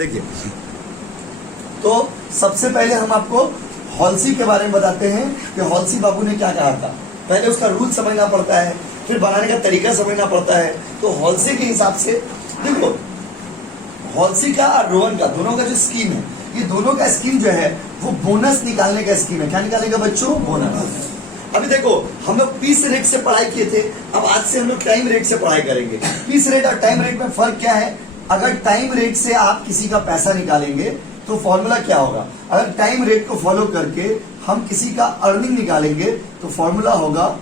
देखिए, तो सबसे पहले हम आपको हॉल्सी के बारे में बताते हैं कि हॉल्सी बाबू ने क्या कहा था। पहले उसका रूल समझना पड़ता है, फिर बनाने का तरीका समझना पड़ता है। तो हॉल्सी के हिसाब से देखो, हॉल्सी का और रोहन का दोनों का जो स्कीम है, ये दोनों का स्कीम जो है वो बोनस निकालने का स्कीम है। क्या निकालेगा बच्चों? बोनस। अभी देखो, हम लोग पीस रेट से पढ़ाई किए थे, अब आज से हम लोग टाइम रेट से पढ़ाई करेंगे। पीस रेट और टाइम रेट में फर्क क्या है? अगर टाइम रेट से आप किसी का पैसा निकालेंगे तो फॉर्मूला क्या होगा? अगर टाइम रेट को फॉलो करके हम किसी का अर्निंग निकालेंगे तो फॉर्मूला होगा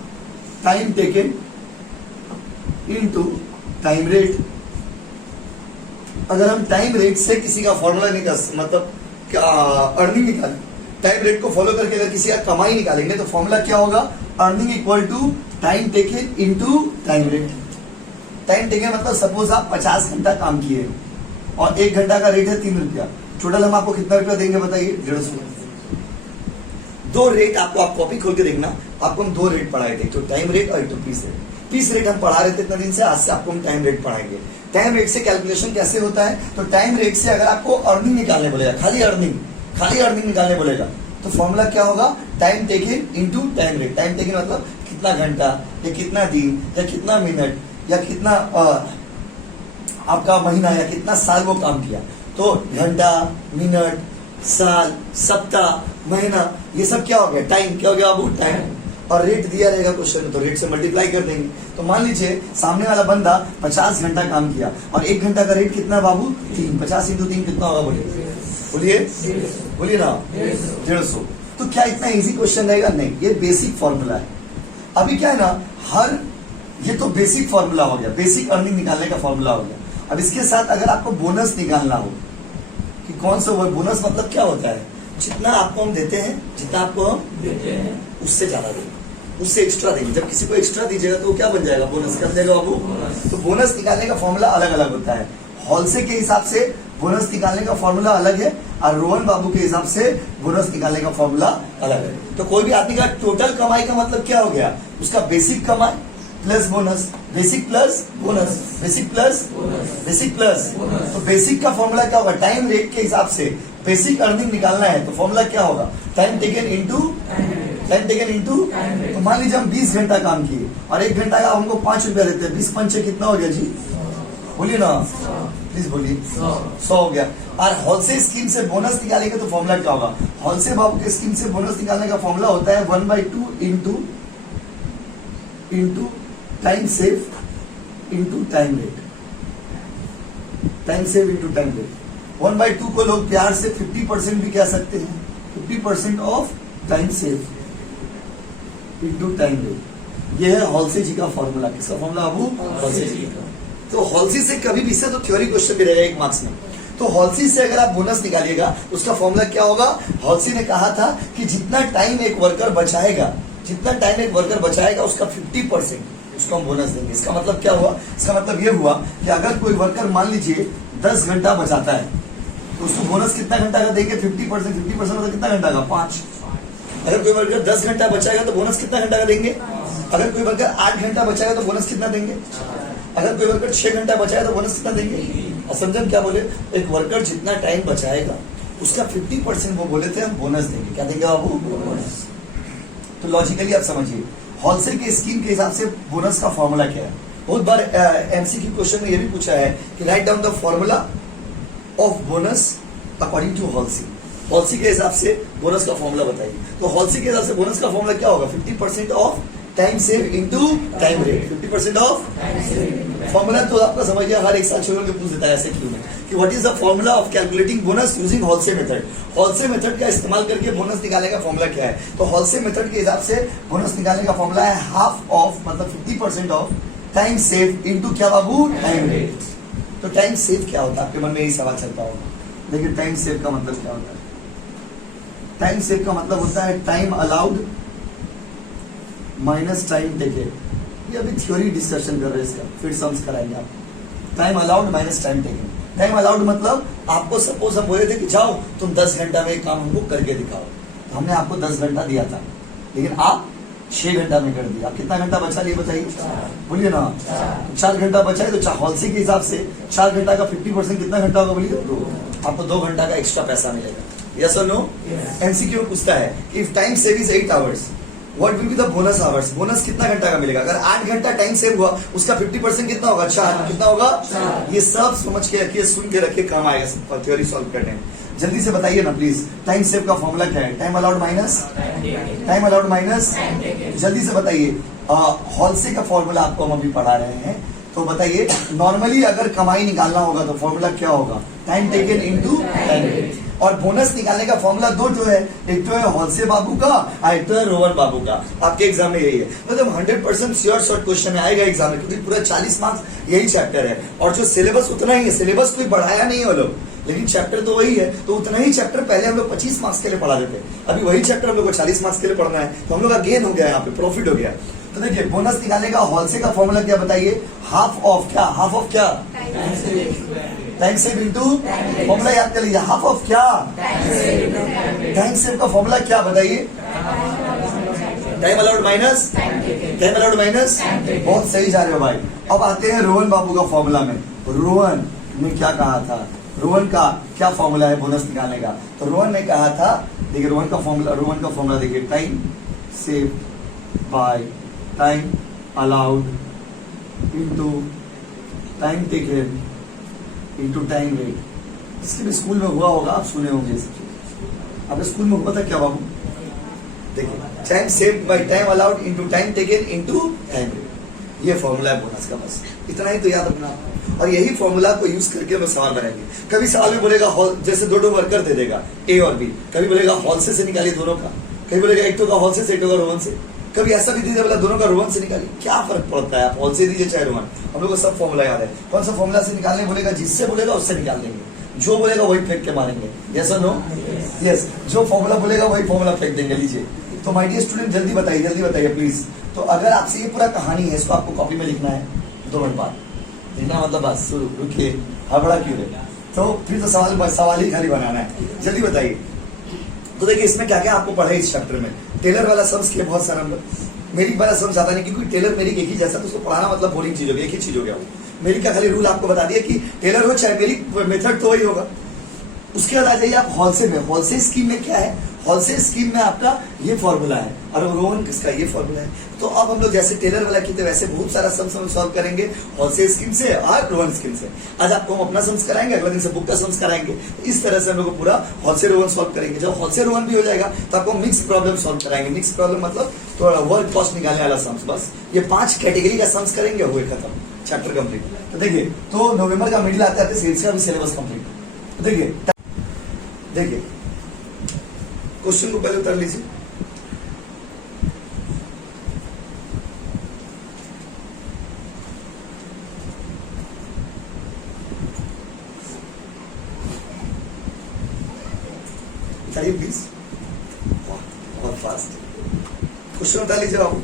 time taken into time rate. अगर हम टाइम रेट से किसी का फॉर्मूला निकाल मतलब अर्निंग निकालें, टाइम रेट को फॉलो करके अगर किसी का कमाई निकालेंगे तो फॉर्मूला क्या होगा? Earning equal to time taken into time rate. Time taken मतलब सपोज आप 50 घंटा काम किए और 1 घंटा का रेट है 3 रुपया, टोटल हम आपको कितना रुपया देंगे बताइए? 150। दो रेट आपको, आप कॉपी खोल के देखना, आपको हम 2 रेट पढ़ाए थे, तो टाइम रेट और एक तो पीस रेट। पीस रेट हम पढ़ा रहे थे इतना दिन से, आज से आपको हम टाइम रेट पढ़ाएंगे। टाइम रेट से कैलकुलेशन कैसे होता है? तो टाइम रेट से अगर आपको अर्निंग निकालने बोलेगा, खाली अर्निंग निकालने बोलेगा, तो फॉर्मूला क्या होगा? Time taken into time rate. Time taken मतलब कितना घंटा या कितना दिन या कितना मिनट या कितना आपका महीना या कितना साल वो काम किया। तो घंटा, मिनट, साल, सप्ताह, महीना, ये सब क्या हो गया? टाइम। क्या हो गया बाबू? टाइम। और रेट दिया रहेगा क्वेश्चन में, तो रेट से मल्टीप्लाई कर देंगे। तो मान लीजिए सामने वाला बंदा 50 घंटा काम किया और 1 घंटा का रेट कितना बाबू? 3। 50 इंटू 3 कितना होगा? बोलिए ना, 150। तो क्या इतना इजी क्वेश्चन रहेगा? नहीं, ये बेसिक फॉर्मूला है। अभी क्या है ना, ये तो बेसिक फॉर्मूला हो गया, बेसिक अर्निंग निकालने का फॉर्मूला हो गया। अब इसके साथ अगर आपको बोनस निकालना हो कि कौन सा बोनस मतलब क्या होता है? जितना आपको हम देते हैं, जितना आपको हम देते हैं उससे ज्यादा देंगे, उससे एक्स्ट्रा देंगे। जब किसी को एक्स्ट्रा दीजिएगा तो क्या बन जाएगा? बोनस। क्या बन जाएगा बाबू? तो बोनस निकालने का फॉर्मूला अलग अलग होता है। हॉल्से के हिसाब से बोनस निकालने का फॉर्मूला अलग है और रोहन बाबू के हिसाब से बोनस निकालने का फॉर्मूला अलग है। तो कोई भी आदमी का टोटल कमाई का मतलब क्या हो गया? उसका बेसिक कमाई plus bonus, basic plus bonus, basic plus basic plus. तो बेसिक का फॉर्मूला क्या होगा? टाइम रेट के हिसाब से बेसिक अर्निंग निकालना है तो फॉर्मूला क्या होगा? टाइम टेकन इनटू तो मान लीजिए हम 20 घंटा काम किए और 1 घंटा का हमको 5 रुपया देते हैं। 20 पंचे कितना हो गया जी? बोलिए ना, प्लीज बोलिए। 100 हो गया। और हॉल्से स्कीम से बोनस निकालेंगे तो फॉर्मूला क्या होगा? हॉल्से बाबू के स्कीम से बोनस निकालने का फॉर्मूला होता है 1/2 into time save into time rate. Time save into time rate. 1/2 को लोग प्यार से 50% भी कह सकते हैं। 50% of time save into time rate. ये है हॉल्से जी का फॉर्मूला। किसका फॉर्मूला बाबू? हॉल्से जी का। तो हॉल्सी से कभी भी, इससे तो थ्योरी क्वेश्चन भी रहेगा 1 मार्क्स में। तो हॉल्सी से अगर आप बोनस निकालिएगा उसका फॉर्मूला क्या होगा? हॉल्सी ने कहा था कि जितना टाइम एक वर्कर बचाएगा उसका 50% उसको हम बोनस देंगे। इसका मतलब क्या हुआ? इसका मतलब ये हुआ कि अगर कोई वर्कर मान लीजिए 10 घंटा बचाता है तो उसको बोनस कितना घंटा का देंगे? 50%। 50% मतलब कितना घंटा का? 5। अगर कोई वर्कर 10 घंटा बचाएगा तो बोनस कितना घंटा का देंगे? अगर कोई वर्कर 8 घंटा बचाएगा तो बोनस कितना देंगे? अगर कोई वर्कर 6 घंटा बचाएगा तो बोनस कितना देंगे? और समझन क्या बोले? एक वर्कर जितना टाइम बचाएगा उसका 50% वो बोले थे हम बोनस देंगे। क्या देंगे बाबू? बोनस। तो लॉजिकली आप समझिए, हॉल्से के स्कीम के हिसाब से बोनस का फॉर्मूला क्या है। बहुत बार एमसीक्यू क्वेश्चन में ये भी पूछा है कि write down the formula of bonus according to Halsey. Halsey के हिसाब से बोनस का फॉर्मूला बताइए। तो हॉल्सी के हिसाब से बोनस का फॉर्मूला क्या होगा? 50% of time save into time rate. 50% of formula तो आपका समझिए, हर एक साल छोड़ के पूछ देता है ऐसे क्यों में कि what is the formula of calculating bonus using Halsey method. Halsey method का इस्तेमाल करके बोनस निकालने का फॉर्मूला क्या है? तो हॉल्से मेथड के हिसाब से बोनस निकालने का फॉर्मूला है हाफ ऑफ मतलब 50% ऑफ टाइम सेव इनटू क्या बाबू? Time rate. तो टाइम सेव क्या होता है? आपके मन में यही सवाल चलता होगा। लेकिन टाइम सेव का मतलब क्या होता है? टाइम सेव का मतलब होता है time allowed minus time taken. ये अभी थ्योरी डिस्कशन कर रहे हैं इसका, फिर सम्स कराएंगे आप। Time allowed minus time taken. Time allowed मतलब आपको सपोज हम बोले थे कि जाओ तुम 10 घंटा में एक काम हमको करके दिखाओ, तो हमने आपको 10 घंटा दिया था लेकिन आप 6 घंटा में कर दिया। आप कितना घंटा बचा लिए बताइए? बोलिए ना। तो 4 घंटा बचा है तो हॉल्सी के हिसाब से 4 घंटा का 50% कितना घंटा होगा? बोलिए 2। आपको 2 घंटा का एक्स्ट्रा पैसा मिलेगा। यस और नो? एमसीक्यू पूछता है if time save is 8 hours what will be the bonus hours, bonus कितना घंटा का मिलेगा? अगर 8 घंटा टाइम सेव हुआ उसका 50% कितना होगा? 4। कितना होगा? 4। ये सब समझ के रखिए, सुन के रखिए, काम आएगा थ्योरी सॉल्व करने में। जल्दी से बताइए ना प्लीज, टाइम सेव का फॉर्मूला क्या है? Time allowed minus time allowed minus, जल्दी से बताइए। हॉलसे का फॉर्मूला आपको हम अभी पढ़ा रहे हैं, तो बताइए नॉर्मली अगर कमाई निकालना होगा तो फॉर्मूला क्या होगा? Time taken into time. और बोनस निकालने का फॉर्मूला 2 जो है, एक तो है हॉलसे बाबू का और एक तो है रोहन बाबू का। आपके एग्जाम में यही है, मतलब 100% श्योर शॉर्ट क्वेश्चन में आएगा एग्जाम में, क्योंकि पूरा 40 मार्क्स यही चैप्टर है और जो सिलेबस उतना ही है, सिलेबस कोई बढ़ाया नहीं है वो लोग, लेकिन चैप्टर तो वही है, तो उतना ही चैप्टर पहले हम लोग 25 मार्क्स के लिए पढ़ा देते, अभी वही चैप्टर हम लोग को 40 मार्क्स के लिए पढ़ना है, तो हम लोग का गेन हो गया, यहाँ पे प्रॉफिट हो गया। तो देखिए बोनस निकालने का हॉलसे का फॉर्मूला क्या बताइए? हाफ ऑफ क्या? हाफ ऑफ क्या? टाइम सेव इनटू फॉर्मूला याद कर लीजिए। हाफ ऑफ क्या? टाइम सेव का फॉर्मूला क्या बताइए? Time allowed minus time allowed minus. बहुत सही जा रहे हो भाई। अब आते हैं रोहन बाबू का फॉर्मूला में। रोहन ने क्या कहा था? रोहन का क्या फॉर्मूला है बोनस निकालने का? तो रोहन ने कहा था, देखिए रोहन का फॉर्मूला देखिए, time save by time allowed into time taken into time rate. इसके भी स्कूल में हुआ होगा, आप सुने होंगे इसके। आपके स्कूल में हुआ था क्या बाबू? देखिए time save by time allowed into time taken into time rate, ये फॉर्मूला है बोनस का, बस इतना ही तो याद रखना। और यही फॉर्मूला को यूज करके हम सवाल बनाएंगे। कभी सवाल में बोलेगा जैसे 2 वर्कर दे देगा ए और बी, कभी बोलेगा हॉलसे से निकालिए दोनों का, कभी बोलेगा एक तो का हॉलसे से एक तो का रोहन से, कभी ऐसा भी दीजिए बोला दोनों का रोहन से निकालिए। क्या फर्क पड़ता है, आप हॉलसे दीजिए चाहे रोहन, हम लोग को सब फॉर्मूला याद है। कौन सा फॉर्मूला से निकालने बोलेगा? जिससे बोलेगा उससे निकाल देंगे, जो बोलेगा वही फेंक के मारेंगे। यस और नो? यस, जो फॉर्मूला बोलेगा वही फॉर्मूला फेंक देंगे। लीजिए तो माय डियर स्टूडेंट जल्दी बताइए प्लीज। तो अगर आपसे ये पूरा कहानी है, इसको आपको कॉपी में लिखना है 2 मिनट बाद लिखना, मतलब बस शुरू, रुकिए, हबड़ा क्यों है? तो फिर तो सवाल ही खाली बनाना है। जल्दी बताइए। तो देखिए इसमें क्या क्या आपको पढ़े इस चैप्टर में। टेलर वाला सम्स किया बहुत सारा, मेरिक वाला सम्स आता नहीं, क्योंकि टेलर मेरिक एक ही जैसा, तो उसको पढ़ाना मतलब बोरिंग चीज हो गया, एक ही चीज हो गया वो। मेरिक का खाली रूल आपको बता दिया कि टेलर हो चाहे मेरिक, मेथड तो वही होगा। उसके बाद आ जाइए आप हॉलसे में। हॉलसे स्कीम में क्या है? हॉलसे स्कीम में आपका ये फॉर्मूला है और रोहन किसका ये फॉर्मूला है। तो अब हम लोग जैसे टेलर वाला किए थे वैसे बहुत सारा सम्स सॉल्व करेंगे हॉलसे स्कीम से और रोहन स्कीम से। आज आपको हम अपना सम्स कराएंगे, अगले दिन से बुक का सम्स कराएंगे। इस तरह से हम लोग पूरा हॉलसे रोहन सॉल्व करेंगे। जब हॉलसे रोहन भी हो जाएगा तो आपको मिक्स प्रॉब्लम सॉल्व कराएंगे। मिक्स प्रॉब्लम मतलब थोड़ा वर्क कॉस्ट निकालने वाला सम्स। बस ये 5 कैटेगरी का सम्स करेंगे, हुए खत्म, चैप्टर कंप्लीट। तो देखिए तो नवंबर का मिडिल आते आते सेल्स का भी सिलेबस कंप्लीट। देखिए क्वेश्चन को पहले उतर लीजिए। उतारिए प्लीज, बहुत फास्ट। क्वेश्चन उतार लीजिए बाबू।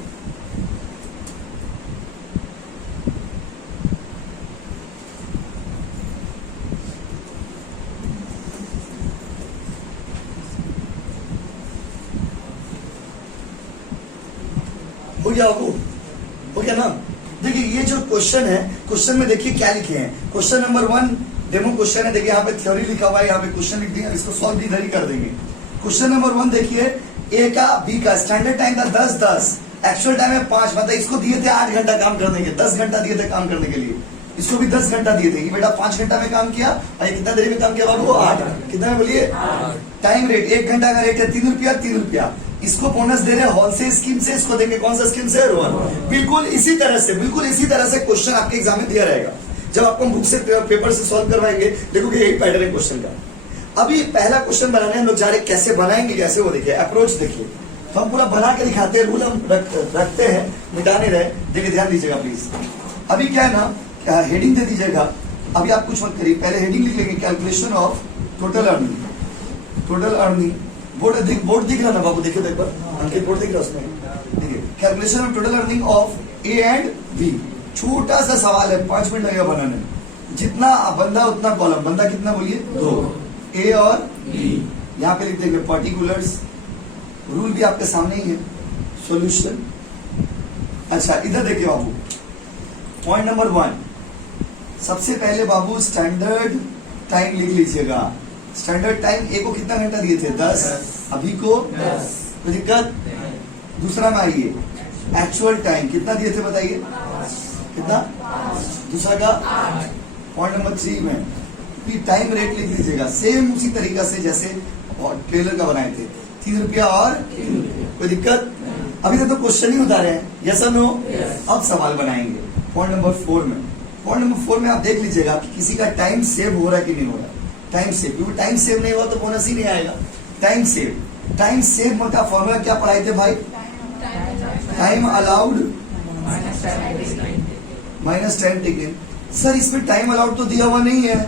हो गया बाबू, हो गया ना? देखिए ये जो क्वेश्चन है, क्वेश्चन में देखिए क्या लिखे हैं। क्वेश्चन नंबर 1 डेमो क्वेश्चन है। देखिए यहाँ पे थ्योरी लिखा हुआ है, यहाँ पे क्वेश्चन लिख दिया, इसको सॉल्व भी इधर ही कर देंगे। क्वेश्चन नंबर 1 देखिए, ए का बी का स्टैंडर्ड टाइम था 10-10, एक्चुअल टाइम है 5, मतलब इसको दिए थे 8 घंटा काम करने के, 10 घंटा दिए थे काम करने के लिए। इसको भी 10 घंटा दिए थे कि बेटा 5 घंटा में काम किया, और कितना देर में काम किया बाबू? 8। कितना में बोलिए? टाइम रेट 1 घंटा का रेट है 3 रुपया, 3 रुपया। इसको बोनस दे रहे हॉलसे स्कीम से, इसको देंगे कौन सा स्कीम से? रोहन। बिल्कुल इसी तरह से क्वेश्चन आपके एग्जाम में दिया रहेगा। जब आपको बुक से पेपर से सॉल्व करवाएंगे, देखोगे यही पैटर्न है क्वेश्चन का। अभी पहला क्वेश्चन बनाने हम लोग जा रहे, कैसे बनाएंगे, कैसे वो देखिए अप्रोच देखिए। तो हम पूरा बना के दिखाते हैं, रूल हम रखते हैं, मिटा नहीं रहे। देखिए ध्यान दीजिएगा प्लीज। अभी क्या है ना, हेडिंग दे दीजिएगा। अभी आप कुछ मत करिए, पहले हेडिंग लिख लेंगे, calculation of total earning. Board दिख रहा ना बाबू? देखिए तो एक बार, अंकित बोर्ड दिख रहा उसमें? देखिए calculation of total earning of A and B. छोटा सा सवाल है, 5 मिनट लगेगा बनाने में। जितना बंदा उतना कॉलम। बंदा कितना बोलिए? 2, ए और बी। यहाँ पे लिख देंगे पर्टिकुलर्स। रूल भी आपके सामने ही है। सॉल्यूशन। अच्छा इधर देखिए बाबू, पॉइंट नंबर 1, सबसे पहले बाबू स्टैंडर्ड टाइम लिख लीजिएगा। स्टैंडर्ड टाइम ए को कितना घंटा दिए थे 10, अभी को कोई दिक्कत। दूसरा में आइए, एक्चुअल टाइम कितना दिए थे बताइए, कितना, दूसरा का पॉइंट नंबर 3 में टाइम रेट लिख लीजिएगा सेम उसी तरीका से जैसे ट्रेलर का बनाए थे, 3 रुपया और कोई दिक्कत। अभी तक तो क्वेश्चन ही उतारे हैं, यस और नो। अब सवाल बनाएंगे पॉइंट नंबर 4 में। पॉइंट नंबर 4 में आप देख लीजिएगा कि किसी का टाइम सेव हो रहा है कि नहीं हो रहा है। टाइम सेव, क्योंकि टाइम सेव नहीं हुआ तो बोनस ही नहीं आएगा। टाइम सेव का फॉर्मूला क्या पढ़ाए थे भाई, time allowed minus time taken. Sir इसमें टाइम अलाउड तो दिया हुआ नहीं है,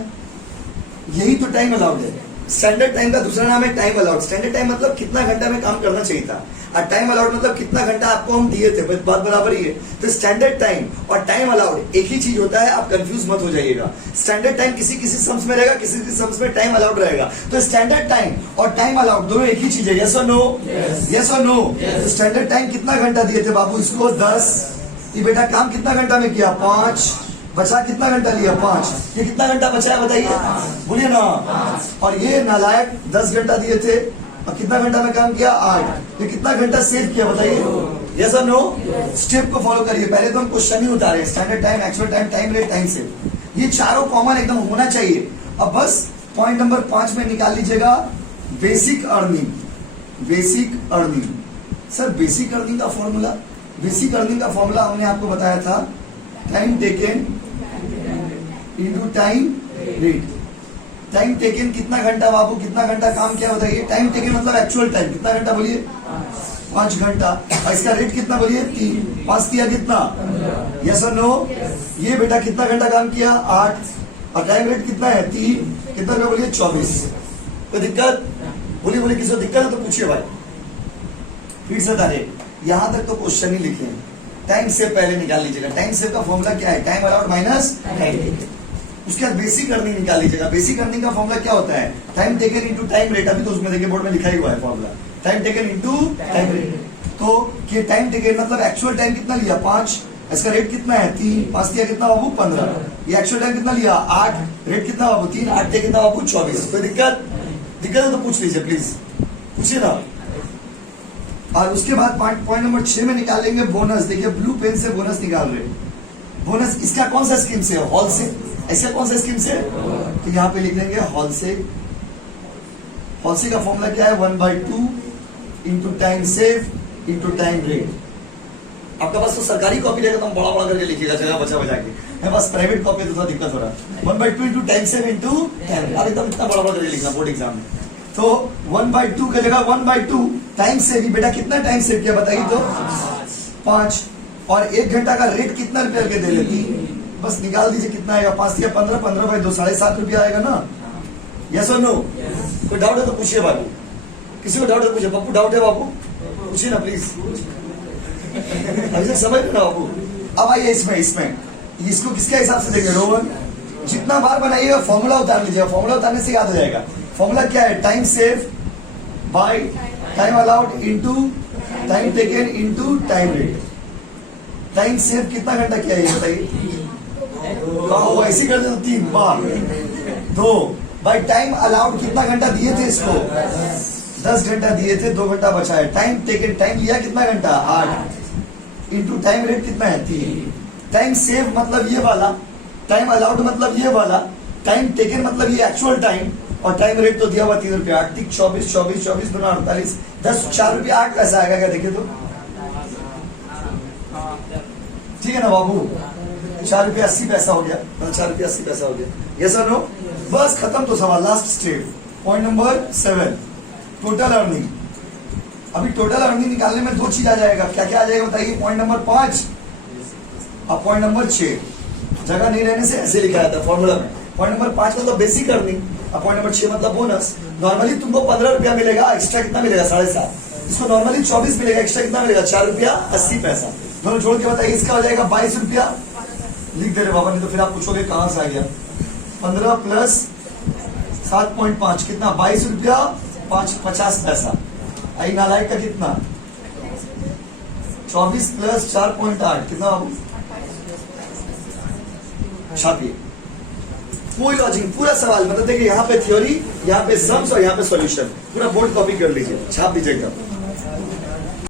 यही तो टाइम अलाउड है। स्टैंडर्ड टाइम का दूसरा नाम है टाइम अलाउड। स्टैंडर्ड टाइम मतलब कितना घंटा में काम करना चाहिए था, और टाइम अलाउड मतलब कितना घंटा आपको हम दिए थे, बात बराबर ही है। तो स्टैंडर्ड टाइम और टाइम अलाउड एक ही चीज होता है, आप कंफ्यूज मत हो जाइएगा। स्टैंडर्ड टाइम किसी किसी सम्स में रहेगा, किसी किसी सम्स में टाइम अलाउड रहेगा। तो स्टैंडर्ड टाइम और टाइम अलाउड दोनों एक ही चीज है, यस और नो, यस और नो। स्टैंडर्ड टाइम कितना घंटा दिए थे बाबू इसको 10, ये बेटा काम कितना घंटा में किया 5, बचा कितना घंटा लिया 5, ये कितना घंटा बचा है बताइए, बोलिए ना। और ये नालायक 10 घंटा दिए थे और कितना घंटा में काम किया 8, ये कितना घंटा सेव किया बताइए, यस और नो। स्टेप को फॉलो करिए, पहले तो हम क्वेश्चन ही उतारे, standard time, actual time, time rate, time save, ये चारों कॉमन एकदम होना चाहिए। अब बस पॉइंट नंबर 5 में निकाल लीजिएगा basic earning. Basic earning, sir basic earning का फॉर्मूला, बेसिक अर्निंग का फॉर्मूला हमने आपको बताया था time taken into time rate. Time taken कितना घंटा बाबू, कितना घंटा काम किया बताइए। टाइम टेकन मतलब एक्चुअल टाइम कितना घंटा बोलिए 5 घंटा, और इसका रेट कितना बोलिए 3, 5 किया कितना, यस और नो। ये बेटा कितना घंटा काम किया 8, और टाइम रेट कितना है 3, कितना रुपया बोलिए 24। कोई दिक्कत, बोलिए बोलिए किसी को दिक्कत है तो पूछिए भाई, फिर से बता रहे। यहां तक तो क्वेश्चन ही लिखे हैं। टाइम सेव पहले निकाल लीजिएगा, टाइम सेव का फॉर्मूला क्या है, time allowed minus time taken. उसके बाद बेसिक अर्निंग निकाल लीजिएगा। बेसिक अर्निंग का फॉर्मूला क्या होता है, time taken into time rate. अभी तो उसमें देखिए बोर्ड में लिखा ही हुआ है formula, time taken into time rate. तो ये टाइम टेकन मतलब एक्चुअल टाइम कितना लिया 5, इसका रेट कितना है 3, 5 दिया कितना बाबू 15, ये एक्चुअल टाइम कितना लिया 8, रेट कितना बाबू 3, 8 दिया कितना बाबू 24। कोई दिक्कत, दिक्कत है तो पूछ लीजिए प्लीज, पूछिए ना। और उसके बाद पॉइंट नंबर 6 में निकालेंगे बोनस। देखिए ब्लू पेन से बोनस निकाल रहे, बोनस इसका कौन सा स्कीम से है, हॉल से, ऐसे कौन सा स्कीम से, तो यहाँ पे लिख लेंगे हॉल से। हॉल से का फॉर्मूला क्या है 1/2 into time save into time rate. आपका पास तो सरकारी कॉपी रहेगा तो हम बड़ा बड़ा करके लिखिएगा जगह बचा बचा के, मेरे पास प्राइवेट कॉपी तो थोड़ा दिक्कत हो रहा है। 1/2 into time save into time, अब एकदम इतना बड़ा बड़ा करके लिखना बोर्ड एग्जाम में। तो 1/2 का जगह 1/2 टाइम सेव, बेटा कितना टाइम सेव किया बताइए तो 5, और 1 घंटा का रेट कितना रुपया के दे लेती, बस निकाल दीजिए कितना आएगा, 5 या 15, 15/2 7.5 रुपया आएगा ना, यस और नो। कोई डाउट है तो पूछिए बाबू, किसी को डाउट है पूछिए। पप्पू डाउट है बाबू, पूछिए ना प्लीज, अभी से समझ ना बाबू। अब आइए इसमें इसको किसके हिसाब से देंगे, रोहन जितना बार बनाइएगा फॉर्मूला उतार लीजिएगा, फॉर्मूला उतारने से याद हो जाएगा। फॉर्मूला क्या है, time save by time allowed into time taken into time rate. Time save कितना घंटा किया है बताइए, ऐसे कर दे तो 3 बार 2 बाय टाइम अलाउड कितना घंटा दिए थे इसको 10 घंटा दिए थे, 2 घंटा बचा है। टाइम टेकन, टाइम लिया कितना घंटा 8 इंटू टाइम रेट कितना है 3। टाइम सेव मतलब ये वाला, टाइम अलाउड मतलब ये वाला, टाइम टेकन मतलब ये एक्चुअल टाइम, और टाइम रेट तो दिया हुआ 3 रुपया। 8 3 24, 24 24 2 48, 10 4 रुपया 8 पैसा आएगा क्या, देखिए तो ठीक है ना बाबू, 4 रुपया 80 पैसा हो गया, 4 रुपया 80 पैसा हो गया, यस और नो। बस खत्म तो सवाल, last step point number 7 total earning. अभी टोटल अर्निंग निकालने में 2 चीज आ जाएगा, क्या क्या आ जाएगा बताइए, पॉइंट नंबर 5 और पॉइंट नंबर 6। जगह नहीं रहने से ऐसे लिखा जाता है फॉर्मूला में। पॉइंट नंबर 5 मतलब बेसिक अर्निंग, और पॉइंट नंबर 6 मतलब बोनस। नॉर्मली तुमको 15 रुपया मिलेगा, एक्स्ट्रा कितना मिलेगा 7.5, इसको नॉर्मली 24 मिलेगा, एक्स्ट्रा कितना मिलेगा 4 रुपया 80 पैसा। दोनों जोड़ के बताइए, इसका हो जाएगा 22 रुपया। लिख दे रहे बाबा, नहीं तो फिर आप पूछोगे कहां से आ गया। 15 प्लस 7.5 कितना 22 रुपया 50 पैसा। आई नालायक का कितना 24 प्लस 4.8 कितना बाबू, छापिए कोई लॉजिक नहीं, पूरा सवाल मतलब देखिए यहाँ पे थ्योरी, यहाँ पे सम्स और यहाँ पे सॉल्यूशन, पूरा बोर्ड कॉपी कर लीजिए, छाप दीजिएगा।